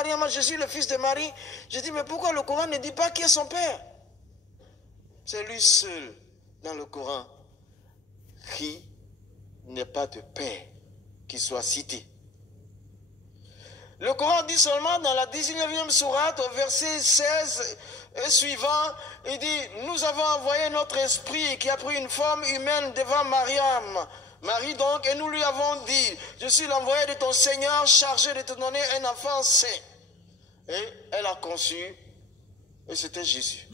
Mariam, je suis le fils de Marie. Je dis, mais pourquoi le Coran ne dit pas qui est son père? C'est lui seul dans le Coran qui n'est pas de père qui soit cité. Le Coran dit seulement dans la 19e sourate, au verset 16 et suivant, il dit, nous avons envoyé notre esprit qui a pris une forme humaine devant Mariam. Marie donc, et nous lui avons dit, je suis l'envoyé de ton Seigneur chargé de te donner un enfant saint. Et elle a conçu, et c'était Jésus.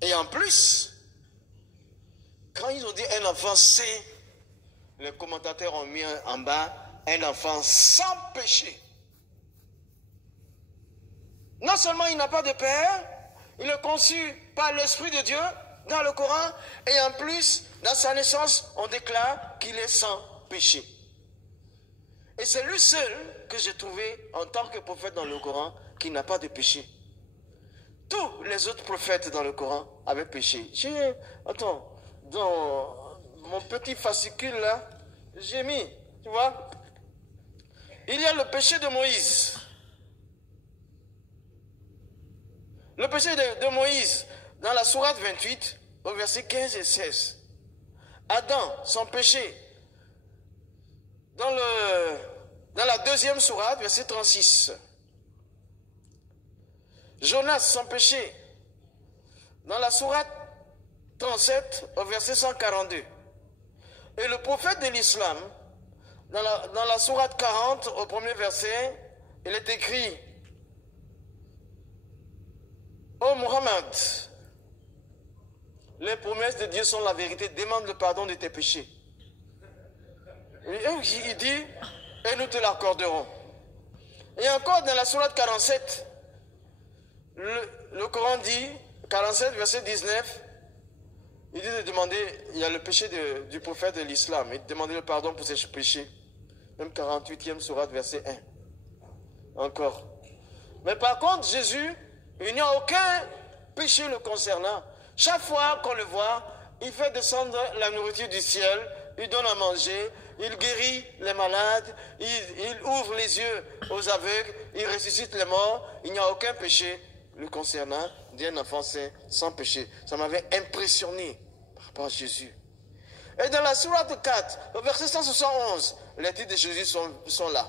Et en plus, quand ils ont dit un enfant saint, les commentateurs ont mis en bas un enfant sans péché. Non seulement il n'a pas de père, il est conçu par l'Esprit de Dieu dans le Coran, et en plus, dans sa naissance, on déclare qu'il est sans péché. Et c'est lui seul que j'ai trouvé en tant que prophète dans le Coran qui n'a pas de péché. Tous les autres prophètes dans le Coran avaient péché. Attends, dans mon petit fascicule là, j'ai mis, tu vois, il y a le péché de Moïse. Le péché de Moïse, dans la sourate 28, au verset 15 et 16. Adam, son péché, dans la deuxième sourate, verset 36. Jonas, son péché, dans la sourate 37, au verset 142. Et le prophète de l'islam, dans la sourate 40, au premier verset, il est écrit, ô Muhammad, les promesses de Dieu sont la vérité, demande le pardon de tes péchés. Il dit, et nous te l'accorderons. Et encore dans la sourate 47, le Coran dit, 47 verset 19, il dit de demander, il y a le péché du prophète de l'islam, il demandait le pardon pour ses péchés. Même 48e sourate verset 1. Encore. Mais par contre, Jésus, il n'y a aucun péché le concernant. Chaque fois qu'on le voit, il fait descendre la nourriture du ciel, il donne à manger, il guérit les malades, il ouvre les yeux aux aveugles, il ressuscite les morts. Il n'y a aucun péché le concernant d'un enfant saint sans péché. Ça m'avait impressionné par rapport à Jésus. Et dans la sourate 4, au verset 171, les titres de Jésus sont là.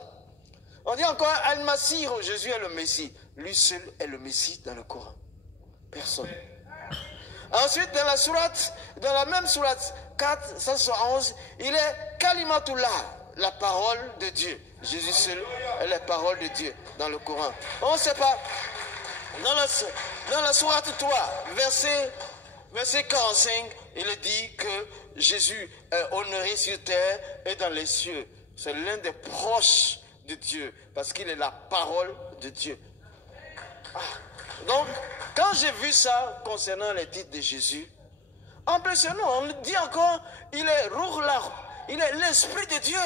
On dit encore Al-Masih, Jésus est le Messie. Lui seul est le Messie dans le Coran. Personne. Ensuite, dans la même sourate 4, 171, il est Kalimatullah, la parole de Dieu. Jésus seul est la parole de Dieu dans le Coran. On ne sait pas. Dans la sourate 3, verset 45, il est dit que Jésus est honoré sur terre et dans les cieux. C'est l'un des proches de Dieu, parce qu'il est la parole de Dieu. Donc, quand j'ai vu ça concernant les titres de Jésus, impressionnant, on dit encore, il est Ruhullah, il est l'Esprit de Dieu.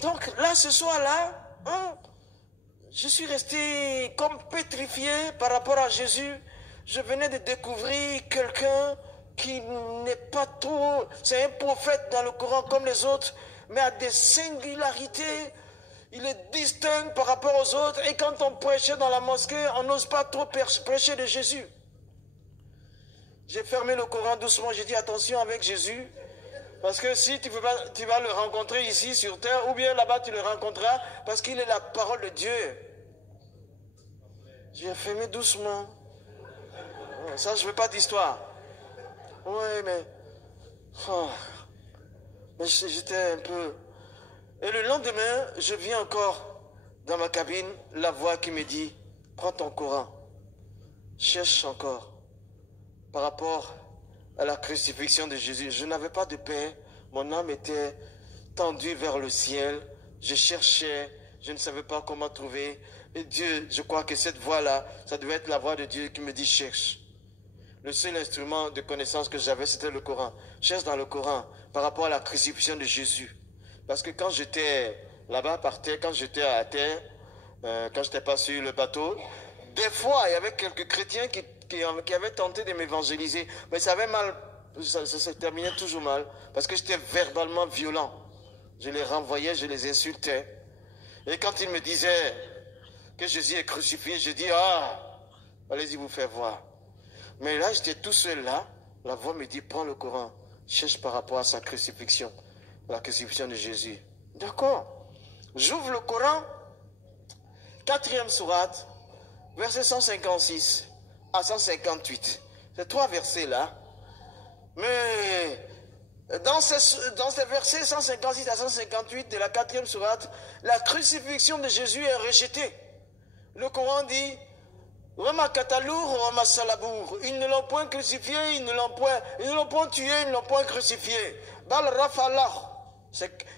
Donc là, ce soir-là, je suis resté comme pétrifié par rapport à Jésus. Je venais de découvrir quelqu'un qui n'est pas trop... C'est un prophète dans le Coran comme les autres, mais a des singularités. Il est distinct par rapport aux autres. Et quand on prêchait dans la mosquée, on n'ose pas trop prêcher de Jésus. J'ai fermé le Coran doucement. J'ai dit attention avec Jésus. Parce que si tu vas le rencontrer ici sur terre, ou bien là-bas tu le rencontreras, parce qu'il est la parole de Dieu. J'ai fermé doucement. Ça, je ne veux pas d'histoire. Oui, mais j'étais un peu... Et le lendemain, je vis encore dans ma cabine la voix qui me dit, prends ton Coran, cherche encore. Par rapport à la crucifixion de Jésus, je n'avais pas de paix, mon âme était tendue vers le ciel, je cherchais, je ne savais pas comment trouver. Et Dieu, je crois que cette voix-là, ça devait être la voix de Dieu qui me dit cherche. Le seul instrument de connaissance que j'avais, c'était le Coran. Cherche dans le Coran par rapport à la crucifixion de Jésus. Parce que quand j'étais là-bas par terre, quand j'étais à terre, quand je n'étais pas sur le bateau, des fois, il y avait quelques chrétiens qui avaient tenté de m'évangéliser. Mais ça avait mal, ça se terminait toujours mal, parce que j'étais verbalement violent. Je les renvoyais, je les insultais. Et quand ils me disaient que Jésus est crucifié, je dis, ah, allez-y vous faire voir. Mais là, j'étais tout seul là. La voix me dit, prends le Coran, cherche par rapport à sa crucifixion, la crucifixion de Jésus. D'accord. J'ouvre le Coran, 4e sourate, verset 156 à 158. Ces 3 versets-là. Mais dans ces versets 156 à 158 de la 4e sourate, la crucifixion de Jésus est rejetée. Le Coran dit, ils ne l'ont point crucifié, ils ne l'ont point tué, ils ne l'ont point crucifié.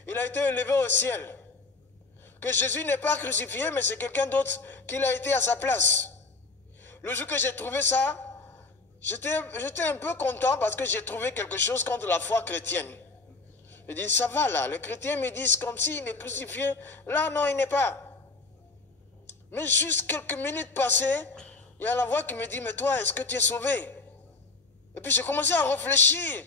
Il a été élevé au ciel. Que Jésus n'est pas crucifié, mais c'est quelqu'un d'autre qui l'a été à sa place. Le jour que j'ai trouvé ça, j'étais un peu content parce que j'ai trouvé quelque chose contre la foi chrétienne. Je dis, ça va là, les chrétiens me disent comme s'il est crucifié. Là, non, il n'est pas. Mais juste quelques minutes passées, il y a la voix qui me dit, mais toi, est-ce que tu es sauvé? Et puis j'ai commencé à réfléchir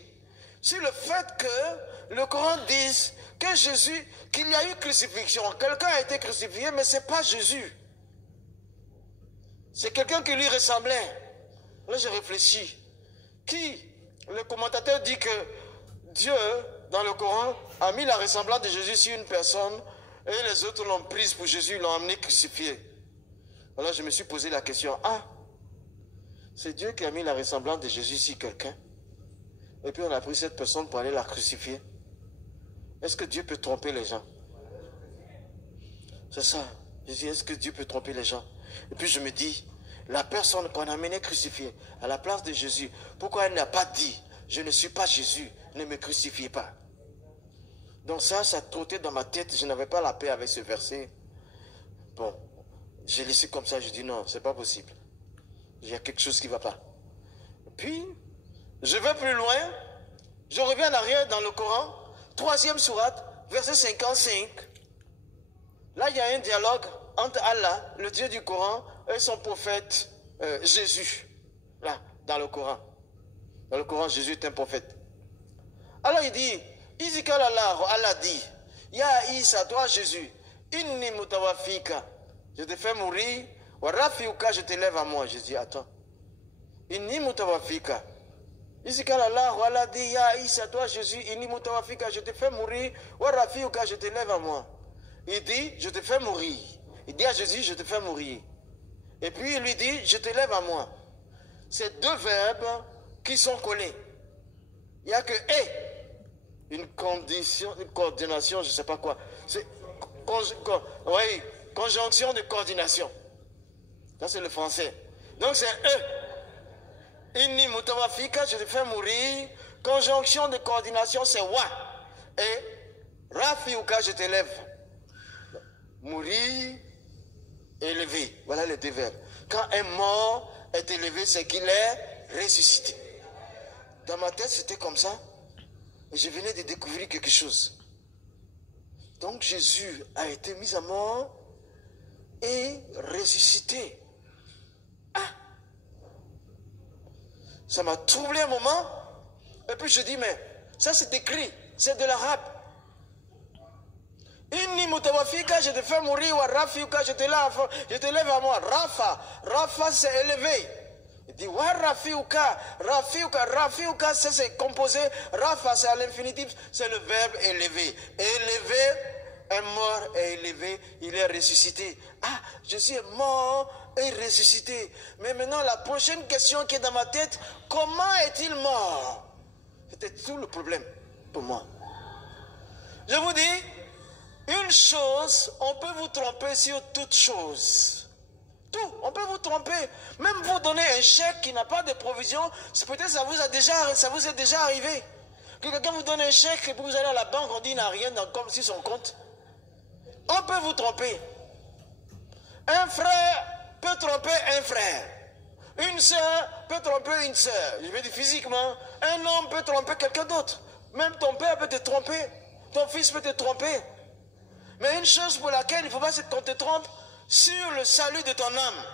sur le fait que le Coran dise que Jésus, qu'il y a eu crucifixion. Quelqu'un a été crucifié, mais ce n'est pas Jésus. C'est quelqu'un qui lui ressemblait. Là, j'ai réfléchi. Le commentateur dit que Dieu, dans le Coran, a mis la ressemblance de Jésus sur une personne et les autres l'ont prise pour Jésus, l'ont amené crucifié. Alors je me suis posé la question, ah, c'est Dieu qui a mis la ressemblance de Jésus sur quelqu'un. Et puis on a pris cette personne pour aller la crucifier. Est-ce que Dieu peut tromper les gens? C'est ça. Je dis, est-ce que Dieu peut tromper les gens? Et puis je me dis, la personne qu'on a amenée crucifiée à la place de Jésus, pourquoi elle n'a pas dit, je ne suis pas Jésus, ne me crucifiez pas? Donc ça trottait dans ma tête, je n'avais pas la paix avec ce verset. Bon, j'ai laissé comme ça, je dis non, c'est pas possible. Il y a quelque chose qui ne va pas. Puis, je vais plus loin, je reviens en arrière dans le Coran, 3e sourate, verset 55. Là, il y a un dialogue entre Allah, le Dieu du Coran, et son prophète Jésus. Là, dans le Coran. Dans le Coran, Jésus est un prophète. Alors il dit, Allah dit, Ya Isa, toi Jésus, inni mutawafika, je te fais mourir, wa rafiuka, je t'élève à moi. Je dis, attends. Inni mutawafika. Allah dit, Ya Isa, toi Jésus, inni mutawafika, je te fais mourir, wa rafiuka, je t'élève à moi. Il dit, je te fais mourir. Il dit à Jésus, je te fais mourir. Et puis il lui dit, je te lève à moi. C'est 2 verbes qui sont collés. Il n'y a que une condition, une coordination, je ne sais pas quoi. C'est oui, conjonction de coordination. Ça c'est le français. Donc c'est Inni mutawafika, je te fais mourir. Conjonction de coordination, c'est wa. Et rafiuka, je t'élève. Mourir, élevé. Voilà les 2 verbes. Quand un mort est élevé, c'est qu'il est ressuscité. Dans ma tête, c'était comme ça. Et je venais de découvrir quelque chose. Donc Jésus a été mis à mort et ressuscité. Ah! Ça m'a troublé un moment. Et puis je dis, mais ça c'est écrit, c'est de l'arabe. Inni mutawafika, je te fais mourir, wa rafiuka, je te lève à moi. Rafa c'est élevé. Il dit, wa rafiuka, rafiuka, c'est composé. Rafa c'est à l'infinitif, c'est le verbe élevé. Élevé, un mort est élevé, il est ressuscité. Ah, Jésus est mort et ressuscité. Mais maintenant, la prochaine question qui est dans ma tête, comment est-il mort? C'était tout le problème pour moi. Je vous dis, une chose, on peut vous tromper sur toute chose. Tout, on peut vous tromper. Même vous donner un chèque qui n'a pas de provision, peut-être ça vous est déjà arrivé. Que quelqu'un vous donne un chèque et puis vous allez à la banque, on dit qu'il n'a rien comme sur son compte. On peut vous tromper. Un frère peut tromper un frère. Une sœur peut tromper une sœur. Je veux dire physiquement. Un homme peut tromper quelqu'un d'autre. Même ton père peut te tromper. Ton fils peut te tromper. Mais une chose pour laquelle il ne faut pas qu'on te trompe, sur le salut de ton âme.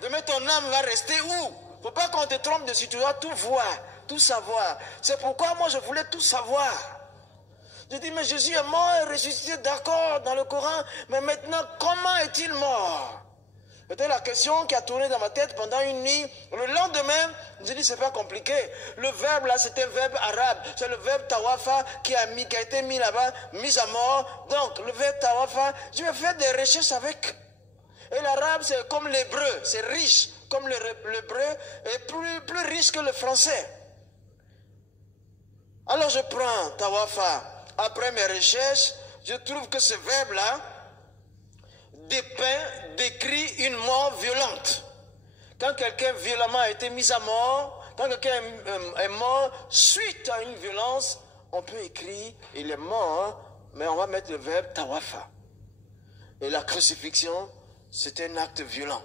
Demain, ton âme va rester où? Il ne faut pas qu'on te trompe dessus. Tu dois tout voir, tout savoir. C'est pourquoi moi, je voulais tout savoir. Je dis, mais Jésus est mort et ressuscité, d'accord, dans le Coran, mais maintenant, comment est-il mort? C'était la question qui a tourné dans ma tête pendant une nuit. Le lendemain, je dis, c'est pas compliqué. Le verbe là, c'était un verbe arabe. C'est le verbe tawafa qui a été mis là-bas, mis à mort. Donc, le verbe tawafa, je vais faire des recherches avec. Et l'arabe, c'est comme l'hébreu, c'est riche. Comme l'hébreu est plus riche que le français. Alors, je prends tawafa. Après mes recherches, je trouve que ce verbe-là décrit une mort violente. Quand quelqu'un violemment a été mis à mort, quand quelqu'un est mort suite à une violence, on peut écrire il est mort, mais on va mettre le verbe tawafa. Et la crucifixion, c'est un acte violent.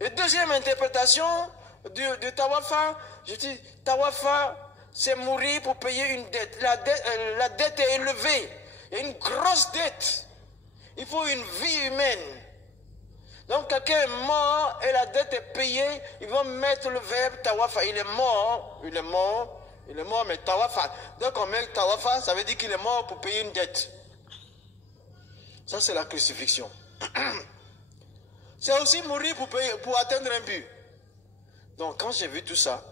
Et deuxième interprétation de tawafa, je dis tawafa, c'est mourir pour payer une dette. La dette est élevée. Il y a une grosse dette. Il faut une vie humaine. Donc quelqu'un est mort et la dette est payée, ils vont mettre le verbe tawafa. Il est mort, mais tawafa. Donc on met tawafa, ça veut dire qu'il est mort pour payer une dette. Ça c'est la crucifixion. C'est aussi mourir pour atteindre un but. Donc quand j'ai vu tout ça,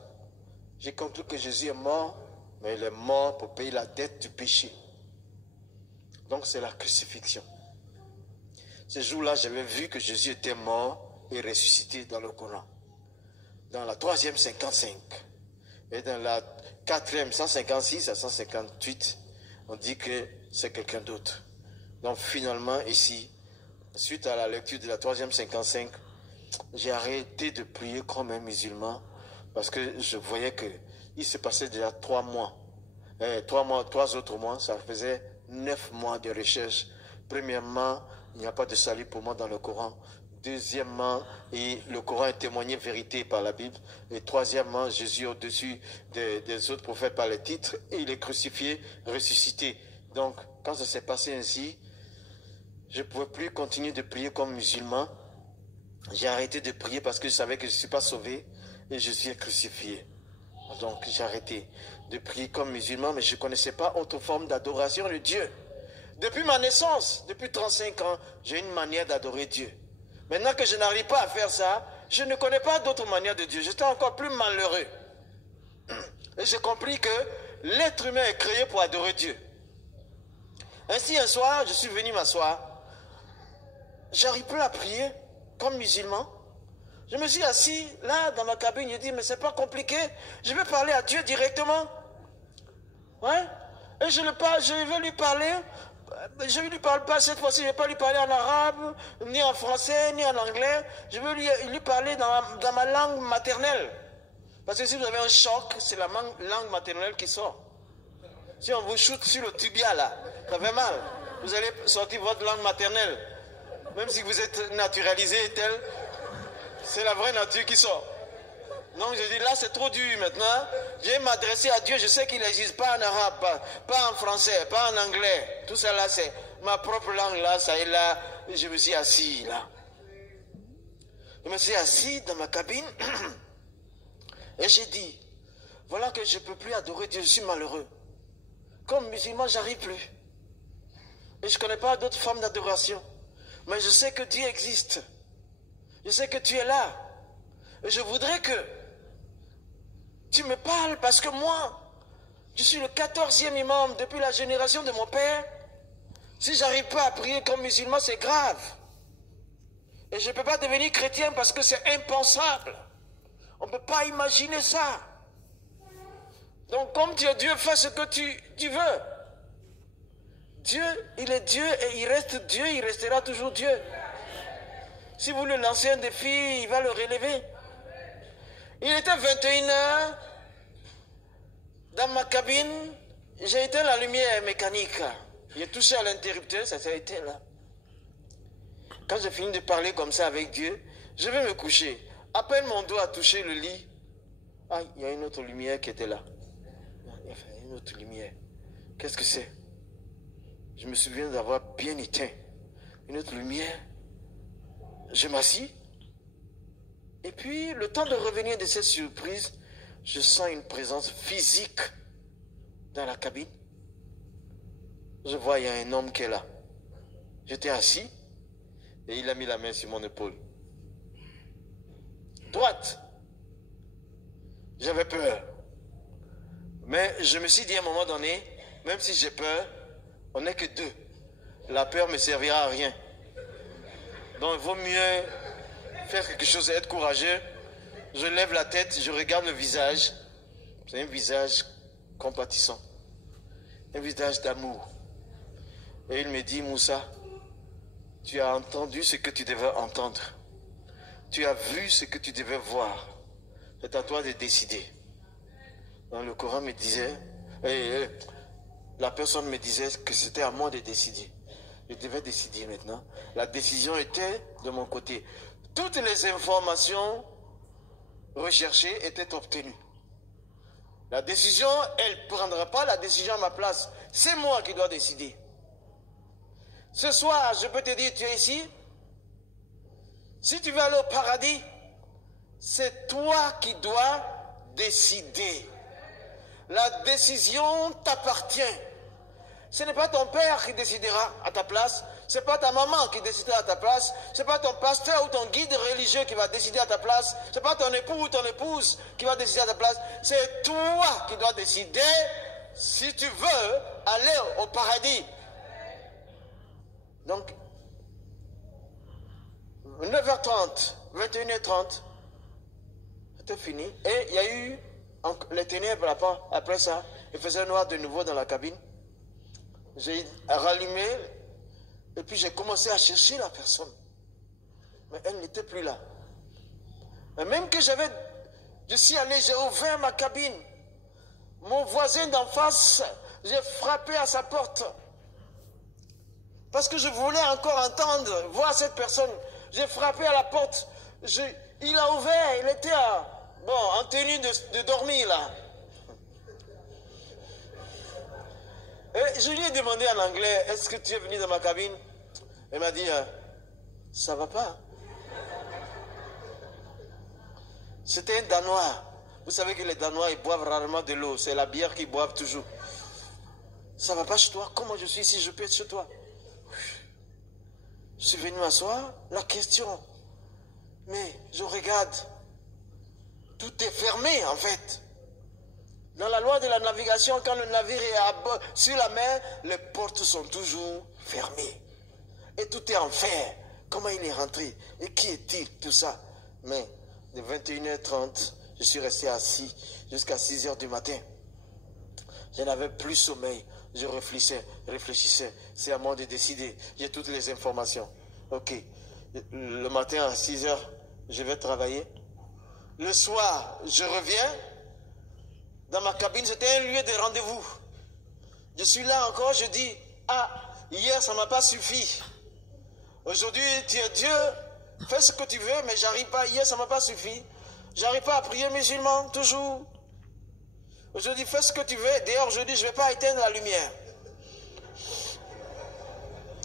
j'ai compris que Jésus est mort, mais il est mort pour payer la dette du péché. Donc c'est la crucifixion. Ce jour-là, j'avais vu que Jésus était mort et ressuscité dans le Coran. Dans la 3e 55 et dans la 4e 156 à 158, on dit que c'est quelqu'un d'autre. Donc finalement ici, suite à la lecture de la 3e 55, j'ai arrêté de prier comme un musulman parce que je voyais qu'il se passait déjà 3 mois. 3 autres mois, ça faisait 9 mois de recherche. Premièrement, il n'y a pas de salut pour moi dans le Coran. Deuxièmement, le Coran est témoigné vérité par la Bible. Et troisièmement, Jésus au-dessus des autres prophètes par les titres. Et il est crucifié, ressuscité. Donc, quand ça s'est passé ainsi, je ne pouvais plus continuer de prier comme musulman. J'ai arrêté de prier parce que je savais que je ne suis pas sauvé. Et Jésus est crucifié. Donc, j'ai arrêté de prier comme musulman. Mais je ne connaissais pas autre forme d'adoration de Dieu. Depuis ma naissance, depuis 35 ans, j'ai une manière d'adorer Dieu. Maintenant que je n'arrive pas à faire ça, je ne connais pas d'autre manière de Dieu. J'étais encore plus malheureux. Et j'ai compris que l'être humain est créé pour adorer Dieu. Ainsi, un soir, je suis venu m'asseoir. J'arrive plus à prier comme musulman. Je me suis assis là dans ma cabine. Je dis, mais c'est pas compliqué. Je vais parler à Dieu directement. Ouais. Et je vais lui parler. Je ne lui parle pas cette fois-ci, je ne vais pas lui parler en arabe, ni en français, ni en anglais. Je vais lui parler dans ma langue maternelle. Parce que si vous avez un choc, c'est la langue maternelle qui sort. Si on vous shoot sur le tibia là, ça fait mal. Vous allez sortir votre langue maternelle. Même si vous êtes naturalisé tel, c'est la vraie nature qui sort. Donc je dis là c'est trop dur maintenant. Je vais m'adresser à Dieu. Je sais qu'il n'existe pas en arabe, pas en français, pas en anglais. Tout ça là c'est ma propre langue là, ça est là. Je me suis assis là. Je me suis assis dans ma cabine et j'ai dit, voilà que je ne peux plus adorer Dieu, je suis malheureux. Comme musulman, j'arrive plus. Et je ne connais pas d'autres formes d'adoration. Mais je sais que Dieu existe. Je sais que tu es là. Et je voudrais que tu me parles parce que moi, je suis le 14e imam depuis la génération de mon père. Si j'arrive pas à prier comme musulman, c'est grave. Et je ne peux pas devenir chrétien parce que c'est impensable. On ne peut pas imaginer ça. Donc comme tu es Dieu, fais ce que tu veux. Dieu, il est Dieu et il reste Dieu, il restera toujours Dieu. Si vous le lancez un défi, il va le relever. Il était 21h, dans ma cabine, j'ai éteint la lumière mécanique. J'ai touché à l'interrupteur, ça s'est éteint là. Quand j'ai fini de parler comme ça avec Dieu, je vais me coucher. À peine mon doigt a touché le lit, ah, il y a une autre lumière qui était là. Il y a une autre lumière. Qu'est-ce que c'est? Je me souviens d'avoir bien éteint une autre lumière. Je m'assis. Et puis, le temps de revenir de cette surprise, je sens une présence physique dans la cabine. je vois, il y a un homme qui est là. J'étais assis et il a mis la main sur mon épaule. Droite. J'avais peur. Mais je me suis dit à un moment donné, même si j'ai peur, on n'est que deux. La peur ne me servira à rien. Donc il vaut mieux faire quelque chose et être courageux. Je lève la tête, je regarde le visage. C'est un visage compatissant. Un visage d'amour. Et il me dit, Moussa, tu as entendu ce que tu devais entendre. Tu as vu ce que tu devais voir. C'est à toi de décider. Donc le Coran me disait, la personne me disait que c'était à moi de décider. Je devais décider maintenant. La décision était de mon côté. Toutes les informations recherchées étaient obtenues. La décision, elle ne prendra pas la décision à ma place. C'est moi qui dois décider. Ce soir, je peux te dire, tu es ici. Si tu veux aller au paradis, c'est toi qui dois décider. La décision t'appartient. Ce n'est pas ton père qui décidera à ta place. Ce n'est pas ta maman qui décidera à ta place. Ce n'est pas ton pasteur ou ton guide religieux qui va décider à ta place. Ce n'est pas ton époux ou ton épouse qui va décider à ta place. C'est toi qui dois décider si tu veux aller au paradis. Donc, 9h30, 21h30, c'était fini. Et il y a eu les ténèbres après ça. Il faisait noir de nouveau dans la cabine. J'ai rallumé et puis j'ai commencé à chercher la personne. Mais elle n'était plus là. Et même que je suis allé, j'ai ouvert ma cabine. Mon voisin d'en face, j'ai frappé à sa porte. Parce que je voulais encore entendre, voir cette personne. J'ai frappé à la porte. Il a ouvert, il était en tenue de dormir là. Et je lui ai demandé en anglais, est-ce que tu es venu dans ma cabine? Il m'a dit, ça va pas. C'était un Danois. Vous savez que les Danois, ils boivent rarement de l'eau. C'est la bière qu'ils boivent toujours. Ça va pas chez toi? Comment je suis ici? Je peux être chez toi? Je suis venu m'asseoir. La question. Mais je regarde. Tout est fermé en fait. Dans la loi de la navigation, quand le navire est sur la mer, les portes sont toujours fermées. Et tout est en fer. Comment il est rentré? Et qui est-il? Tout ça. Mais de 21h30, je suis resté assis jusqu'à 6h du matin. Je n'avais plus sommeil. Je réfléchissais. C'est à moi de décider. J'ai toutes les informations. Ok. Le matin à 6h, je vais travailler. Le soir, je reviens. Dans ma cabine, c'était un lieu de rendez-vous. Je suis là encore, je dis, hier ça ne m'a pas suffi. Aujourd'hui, tu es Dieu, fais ce que tu veux, mais j'arrive pas. Hier ça ne m'a pas suffi. J'arrive pas à prier musulman, toujours. Aujourd'hui, fais ce que tu veux. D'ailleurs, aujourd'hui, je ne vais pas éteindre la lumière.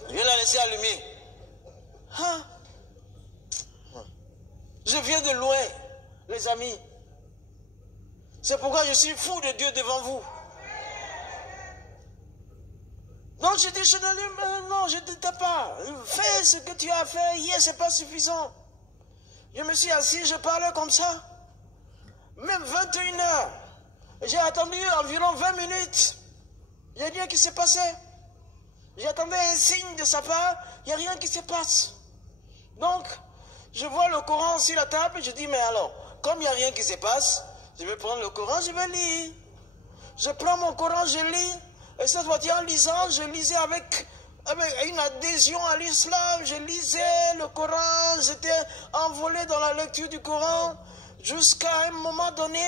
Je vais la laisser allumée. Je viens de loin, les amis. C'est pourquoi je suis fou de Dieu devant vous. Donc je dis, non, je ne t'ai pas. Fais ce que tu as fait hier, ce n'est pas suffisant. Je me suis assis, je parlais comme ça. Même 21h. J'ai attendu environ 20 minutes. Il n'y a rien qui s'est passé. J'attendais un signe de sa part, il n'y a rien qui se passe. Donc, je vois le Coran sur la table et je dis, mais alors, comme il n'y a rien qui se passe, je vais prendre le Coran, je vais lire. Je prends mon Coran, je lis. Et cette fois-ci, en lisant, je lisais avec une adhésion à l'islam. Je lisais le Coran, j'étais envolé dans la lecture du Coran. Jusqu'à un moment donné,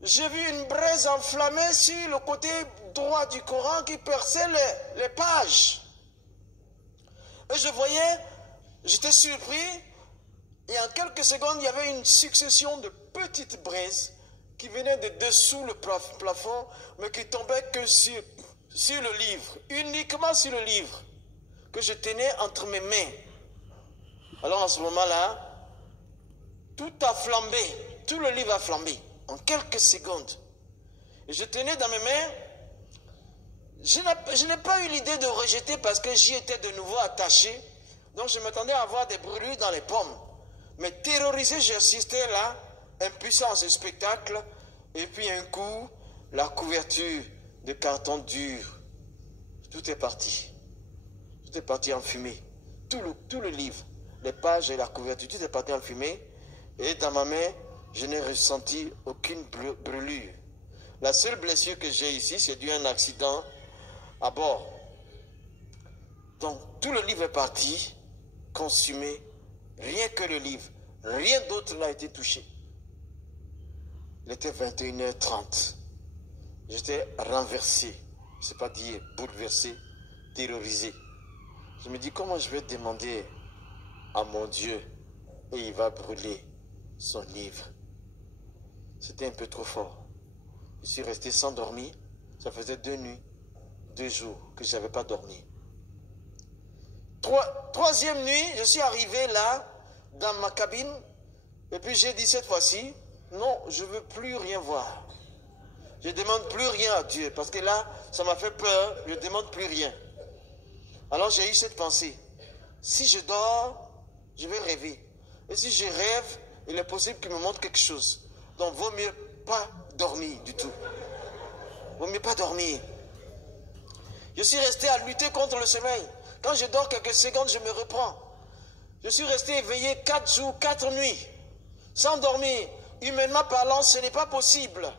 j'ai vu une braise enflammée sur le côté droit du Coran qui perçait les pages. Et je voyais, j'étais surpris. Et en quelques secondes, il y avait une succession de petites braises qui venaient de dessous le plafond, mais qui tombaient que sur le livre, uniquement sur le livre, que je tenais entre mes mains. Alors en ce moment-là, tout a flambé, tout le livre a flambé, en quelques secondes. Et je tenais dans mes mains, Je n'ai pas eu l'idée de rejeter parce que j'y étais de nouveau attaché. Donc je m'attendais à avoir des brûlures dans les pommes. Mais terrorisé, j'assistais là, impuissant à ce spectacle. Et puis un coup, la couverture de carton dur. Tout est parti. Tout est parti en fumée. Tout le livre, les pages et la couverture, tout est parti en fumée. Et dans ma main, je n'ai ressenti aucune brûlure. La seule blessure que j'ai ici, c'est dû à un accident à bord. Donc, tout le livre est parti, consumé. Rien que le livre. Rien d'autre n'a été touché. Il était 21h30. J'étais renversé. Je ne sais pas dire bouleversé, terrorisé. Je me dis, comment je vais demander à mon Dieu et il va brûler son livre. C'était un peu trop fort. Je suis resté sans dormir. Ça faisait 2 nuits, 2 jours que je n'avais pas dormi. Troisième nuit, je suis arrivé là, dans ma cabine. Et puis j'ai dit cette fois-ci, non, je ne veux plus rien voir. Je ne demande plus rien à Dieu. Parce que là, ça m'a fait peur. Je ne demande plus rien. Alors j'ai eu cette pensée. Si je dors, je vais rêver. Et si je rêve, il est possible qu'il me montre quelque chose. Donc, vaut mieux pas dormir du tout. Vaut mieux pas dormir. Je suis resté à lutter contre le sommeil. Quand je dors quelques secondes, je me reprends. Je suis resté éveillé 4 jours, 4 nuits, sans dormir. Humainement parlant, ce n'est pas possible.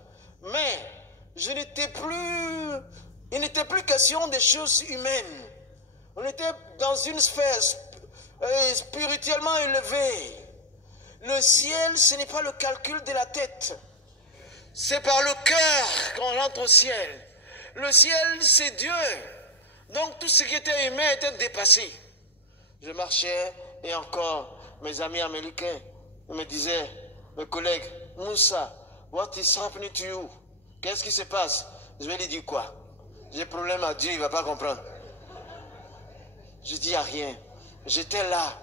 Mais il n'était plus question des choses humaines. On était dans une sphère spirituellement élevée. Le ciel, ce n'est pas le calcul de la tête. C'est par le cœur qu'on entre au ciel. Le ciel, c'est Dieu. Donc tout ce qui était humain était dépassé. Je marchais et encore, mes amis américains me disaient, mes collègues, Moussa, what is happening to you? Qu'est-ce qui se passe? Je vais lui dire quoi? J'ai problème à Dieu, il ne va pas comprendre. Je dis à rien. J'étais là,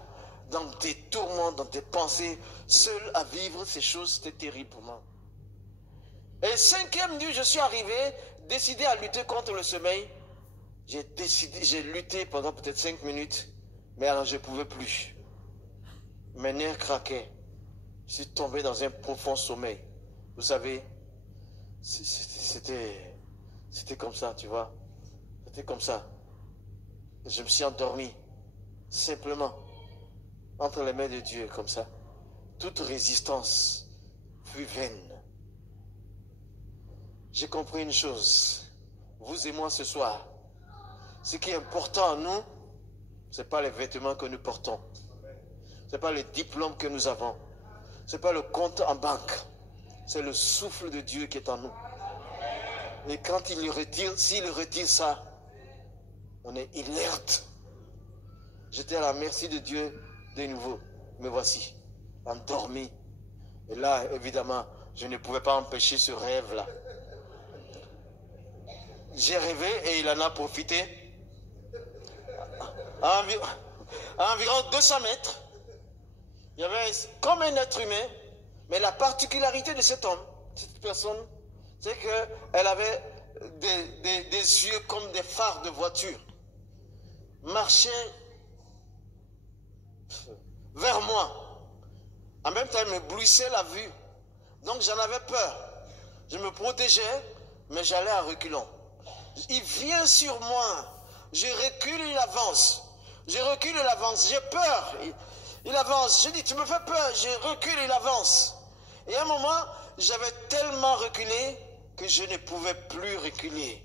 dans des tourments, dans des pensées, seul à vivre ces choses, c'était terrible pour moi. Et 5e nuit, je suis arrivé, décidé à lutter contre le sommeil. J'ai lutté pendant peut-être 5 minutes, mais alors je ne pouvais plus. Mes nerfs craquaient. Je suis tombé dans un profond sommeil. Vous savez, c'était comme ça, tu vois. C'était comme ça. Je me suis endormi, simplement, entre les mains de Dieu, comme ça. Toute résistance fut vaine. J'ai compris une chose, vous et moi ce soir, ce qui est important à nous, ce n'est pas les vêtements que nous portons, ce n'est pas les diplômes que nous avons, ce n'est pas le compte en banque, c'est le souffle de Dieu qui est en nous. Et quand il le retire, s'il retire ça, on est inerte. J'étais à la merci de Dieu de nouveau. Me voici, endormi. Et là, évidemment, je ne pouvais pas empêcher ce rêve-là. J'ai rêvé et il en a profité. À environ 200 mètres, il y avait comme un être humain, mais la particularité de cet homme, cette personne, c'est qu'elle avait des yeux comme des phares de voiture. Marchait vers moi. En même temps, il me blissait la vue. Donc j'en avais peur. Je me protégeais, mais j'allais à reculons. Il vient sur moi. Je recule, il avance. Je recule, il avance. J'ai peur. Il avance. Je dis, tu me fais peur. Je recule, il avance. Et à un moment, j'avais tellement reculé que je ne pouvais plus reculer.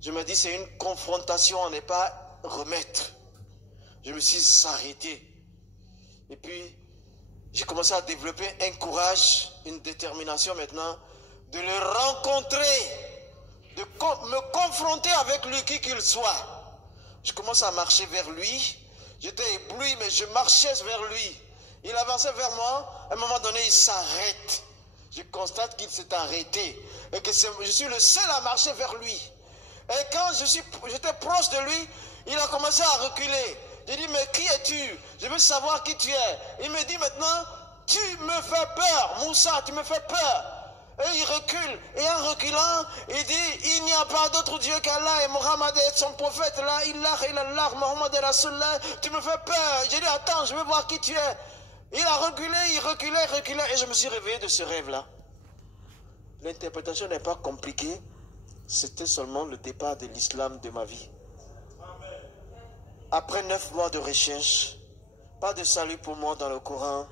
Je me dis, c'est une confrontation, on n'est pas remettre. Je me suis arrêté. Et puis, j'ai commencé à développer un courage, une détermination maintenant, de le rencontrer, de me confronter avec lui, qui qu'il soit. Je commence à marcher vers lui. J'étais ébloui, mais je marchais vers lui. Il avançait vers moi. À un moment donné, il s'arrête. Je constate qu'il s'est arrêté. Et que je suis le seul à marcher vers lui. Et quand j'étais proche de lui, il a commencé à reculer. J'ai dit, mais qui es-tu? Je veux savoir qui tu es. Il me dit maintenant, tu me fais peur, Moussa, tu me fais peur. Et il recule. Et en reculant, il dit, il n'y a pas d'autre Dieu qu'Allah et Mohammed est son prophète. Là, illallah, Mohammed est Rasulullah. Tu me fais peur. J'ai dit, attends, je veux voir qui tu es. Il a reculé, il reculait. Et je me suis réveillé de ce rêve-là. L'interprétation n'est pas compliquée. C'était seulement le départ de l'islam de ma vie. Après 9 mois de recherche, pas de salut pour moi dans le Coran.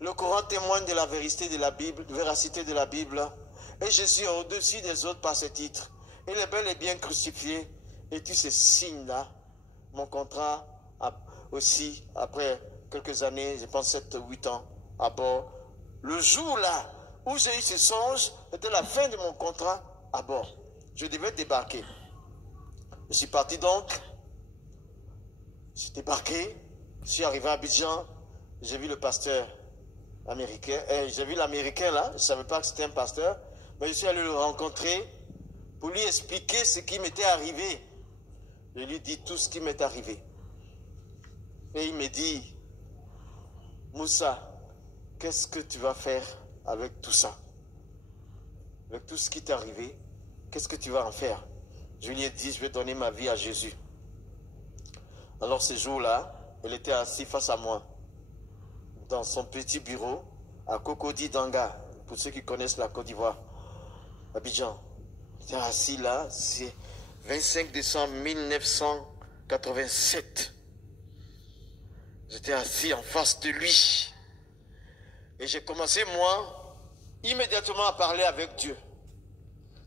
Le Coran témoigne de la véracité de la Bible. Et je suis au-dessus des autres par ce titre. Il est bel et bien crucifié. Et tous ces signes-là, mon contrat aussi, après quelques années, je pense 7 ou 8 ans, à bord. Le jour-là où j'ai eu ce songe, c'était la fin de mon contrat à bord. Je devais débarquer. Je suis parti donc. J'ai débarqué. Je suis arrivé à Abidjan. J'ai vu le pasteur américain. J'ai vu l'américain là. Je ne savais pas que c'était un pasteur. Mais je suis allé le rencontrer pour lui expliquer ce qui m'était arrivé. Je lui ai dit tout ce qui m'est arrivé. Et il me dit, Moussa, qu'est-ce que tu vas faire avec tout ça? Avec tout ce qui t'est arrivé, qu'est-ce que tu vas en faire? Je lui ai dit, je vais donner ma vie à Jésus. Alors ce jour-là, elle était assise face à moi, dans son petit bureau, à Cocody Danga, pour ceux qui connaissent la Côte d'Ivoire, Abidjan. Elle était assise là, c'est 25 décembre 1987. J'étais assis en face de lui. Et j'ai commencé, moi, immédiatement à parler avec Dieu.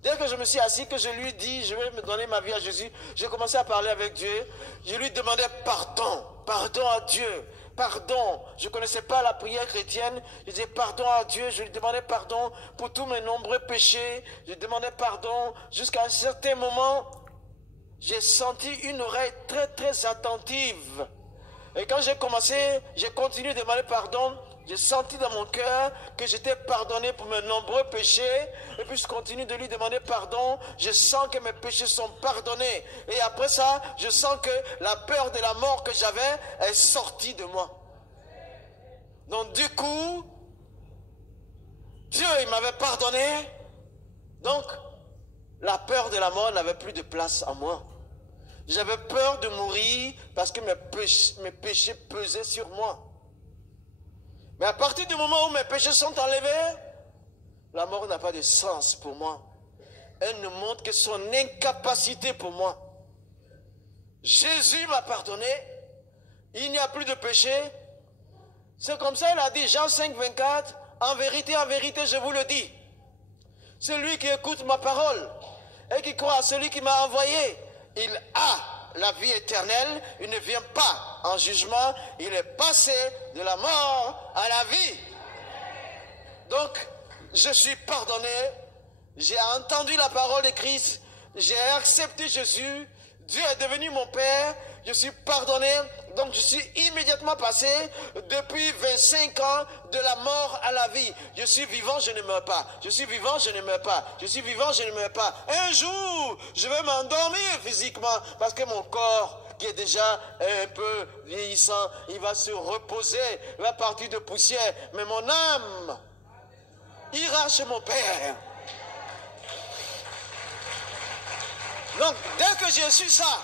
Dès que je me suis assis, que je lui dis, je vais me donner ma vie à Jésus, j'ai commencé à parler avec Dieu. Je lui demandais pardon, pardon à Dieu, pardon. Je ne connaissais pas la prière chrétienne. Je disais pardon à Dieu, je lui demandais pardon pour tous mes nombreux péchés. Je lui demandais pardon jusqu'à un certain moment. J'ai senti une oreille très très attentive. Et quand j'ai continué de demander pardon. J'ai senti dans mon cœur que j'étais pardonné pour mes nombreux péchés. Et puis je continue de lui demander pardon. Je sens que mes péchés sont pardonnés. Et après ça, je sens que la peur de la mort que j'avais est sortie de moi. Donc du coup, Dieu il m'avait pardonné. Donc la peur de la mort n'avait plus de place en moi. J'avais peur de mourir parce que mes péchés pesaient sur moi. Mais à partir du moment où mes péchés sont enlevés, la mort n'a pas de sens pour moi. Elle ne montre que son incapacité pour moi. Jésus m'a pardonné. Il n'y a plus de péché. C'est comme ça, il a dit, Jean 5, 24, en vérité, je vous le dis. Celui qui écoute ma parole et qui croit à celui qui m'a envoyé, il a la vie éternelle, il ne vient pas en jugement, il est passé de la mort à la vie. Donc, je suis pardonné, j'ai entendu la parole de Christ, j'ai accepté Jésus, Dieu est devenu mon Père, je suis pardonné, donc je suis immédiatement passé depuis 25 ans de la mort à la vie. Je suis vivant, je ne meurs pas. Je suis vivant, je ne meurs pas. Je suis vivant, je ne meurs pas. Un jour, je vais m'endormir physiquement parce que mon corps, qui est déjà un peu vieillissant, il va se reposer, il va partir de poussière. Mais mon âme ira chez mon Père. Donc, dès que j'ai su ça,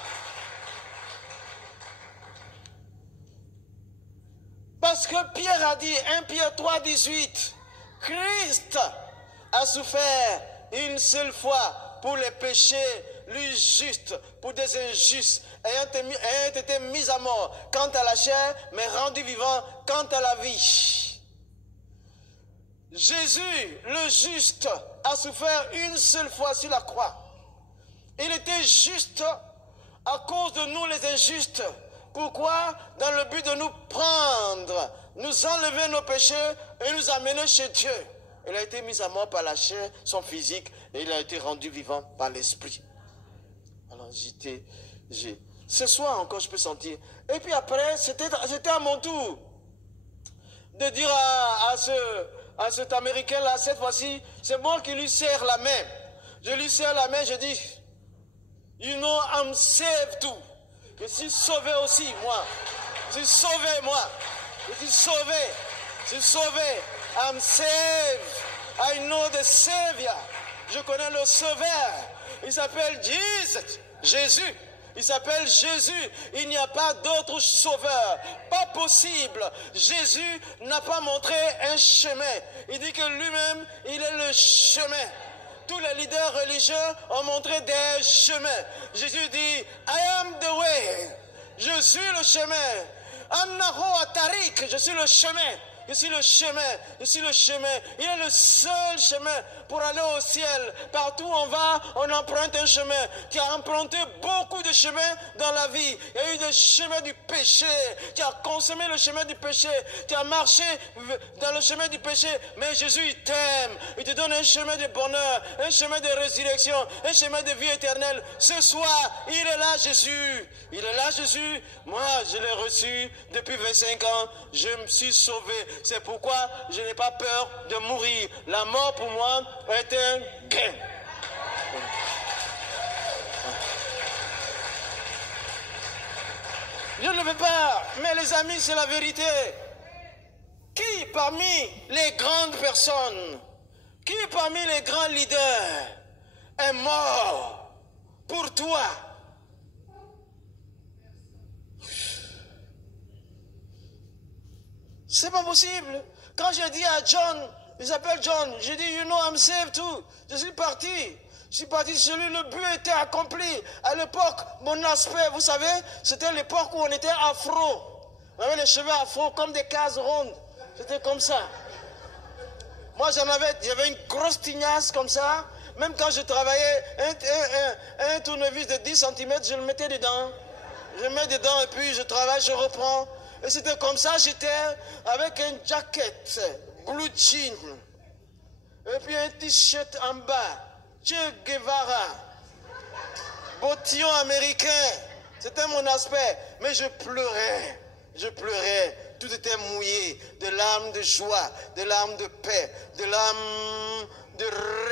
parce que Pierre a dit, 1 Pierre 3, 18, Christ a souffert une seule fois pour les péchés, lui juste, pour des injustes, ayant été mis à mort quant à la chair, mais rendu vivant quant à la vie. Jésus, le juste, a souffert une seule fois sur la croix. Il était juste à cause de nous les injustes. Pourquoi? Dans le but de nous prendre, nous enlever nos péchés et nous amener chez Dieu. Il a été mis à mort par la chair, son physique, et il a été rendu vivant par l'esprit. Alors ce soir encore je peux sentir. Et puis après, c'était à mon tour de dire à cet Américain-là, cette fois-ci, c'est moi qui lui serre la main. Je lui serre la main, je dis, you know I'm saved too. Je suis sauvé aussi, moi. Je suis sauvé, moi. Je suis sauvé. Je suis sauvé. I'm saved. I know the Savior. Je connais le Sauveur. Il s'appelle Jésus. Il s'appelle Jésus. Il n'y a pas d'autre sauveur. Pas possible. Jésus n'a pas montré un chemin. Il dit que lui-même, il est le chemin. Tous les leaders religieux ont montré des chemins. Jésus dit, I am the way. Je suis le chemin. Annahu atarik. Je suis le chemin. Je suis le chemin, je suis le chemin. Il est le seul chemin pour aller au ciel. Partout où on va, on emprunte un chemin. Tu as emprunté beaucoup de chemins dans la vie. Il y a eu des chemins du péché. Tu as consommé le chemin du péché. Tu as marché dans le chemin du péché. Mais Jésus, il t'aime. Il te donne un chemin de bonheur, un chemin de résurrection, un chemin de vie éternelle. Ce soir, il est là, Jésus. Il est là, Jésus. Moi, je l'ai reçu depuis 25 ans. Je me suis sauvé. C'est pourquoi je n'ai pas peur de mourir. La mort pour moi est un gain. Je ne veux pas, mais les amis, c'est la vérité. Qui parmi les grandes personnes, qui parmi les grands leaders est mort pour toi? C'est pas possible. Quand j'ai dit à John, il s'appelle John, j'ai dit, you know, I'm saved too. Je suis parti. Je suis parti sur lui, le but était accompli. À l'époque, mon aspect, vous savez, c'était l'époque où on était afro. On avait les cheveux afro comme des cases rondes. C'était comme ça. Moi, j'avais une grosse tignasse comme ça. Même quand je travaillais, un tournevis de 10 cm, je le mettais dedans. Je le mets dedans et puis je travaille, je reprends. Et c'était comme ça, j'étais avec un jacket, blue jean, et puis un t-shirt en bas, Che Guevara, bottillon américain. C'était mon aspect, mais je pleurais, tout était mouillé, de larmes de joie, de larmes de paix, de larmes de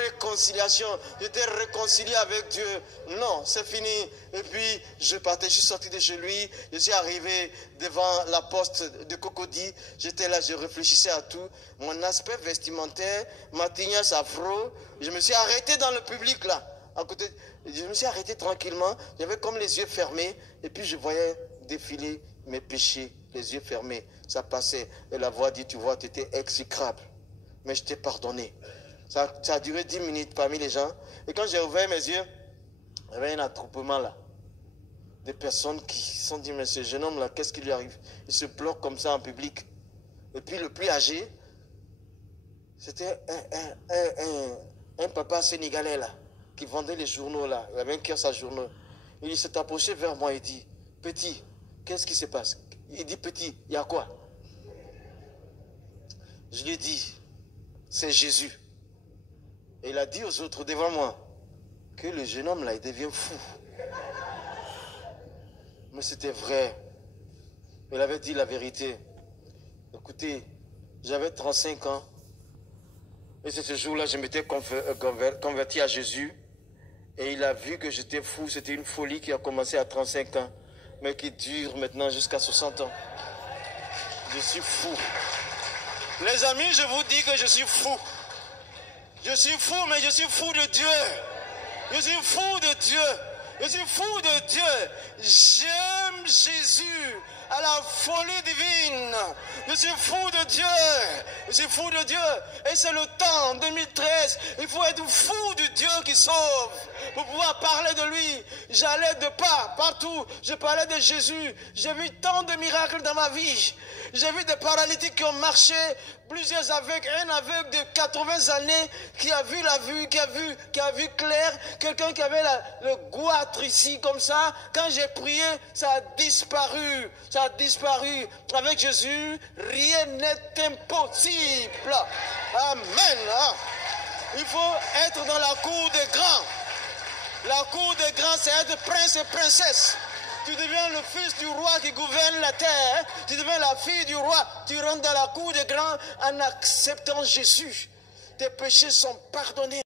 réconciliation. J'étais réconcilié avec Dieu. Non, c'est fini. Et puis, je partais, je suis sorti de chez lui. Je suis arrivé devant la poste de Cocody. J'étais là, je réfléchissais à tout. Mon aspect vestimentaire, ma tignasse afro. Je me suis arrêté dans le public, là. À côté. Je me suis arrêté tranquillement. J'avais comme les yeux fermés. Et puis, je voyais défiler mes péchés, les yeux fermés. Ça passait. Et la voix dit, tu vois, tu étais exécrable. Mais je t'ai pardonné. Ça a duré 10 minutes parmi les gens. Et quand j'ai ouvert mes yeux, il y avait un attroupement là. Des personnes qui se sont dit, mais ce jeune homme là, qu'est-ce qui lui arrive? Il se bloque comme ça en public. Et puis le plus âgé, c'était un papa sénégalais là, qui vendait les journaux là. Il avait un kiosque à journaux. Il s'est approché vers moi et dit, petit, qu'est-ce qui se passe? Il dit, petit, il y a quoi? Je lui ai dit, c'est Jésus. Et il a dit aux autres devant moi que le jeune homme là, il devient fou. Mais c'était vrai. Il avait dit la vérité. Écoutez, j'avais 35 ans. Et c'est ce jour-là, je m'étais converti à Jésus. Et il a vu que j'étais fou. C'était une folie qui a commencé à 35 ans, mais qui dure maintenant jusqu'à 60 ans. Je suis fou. Les amis, je vous dis que je suis fou. Je suis fou, mais je suis fou de Dieu. Je suis fou de Dieu. Je suis fou de Dieu. J'aime Jésus à la folie divine. Je suis fou de Dieu. Je suis fou de Dieu. Et c'est le temps, 2013. Il faut être fou de Dieu qui sauve. Pour pouvoir parler de lui. J'allais de pas partout. Je parlais de Jésus. J'ai vu tant de miracles dans ma vie. J'ai vu des paralytiques qui ont marché. Plusieurs aveugles, un aveugle de 80 années qui a vu la vue, qui a vu clair, quelqu'un qui avait le goitre ici comme ça. Quand j'ai prié, ça a disparu. Ça a disparu. Avec Jésus, rien n'est impossible. Amen. Il faut être dans la cour des grands. La cour des grands, c'est être prince et princesse. Tu deviens le fils du roi qui gouverne la terre. Tu deviens la fille du roi. Tu rentres dans la cour des grands en acceptant Jésus. Tes péchés sont pardonnés.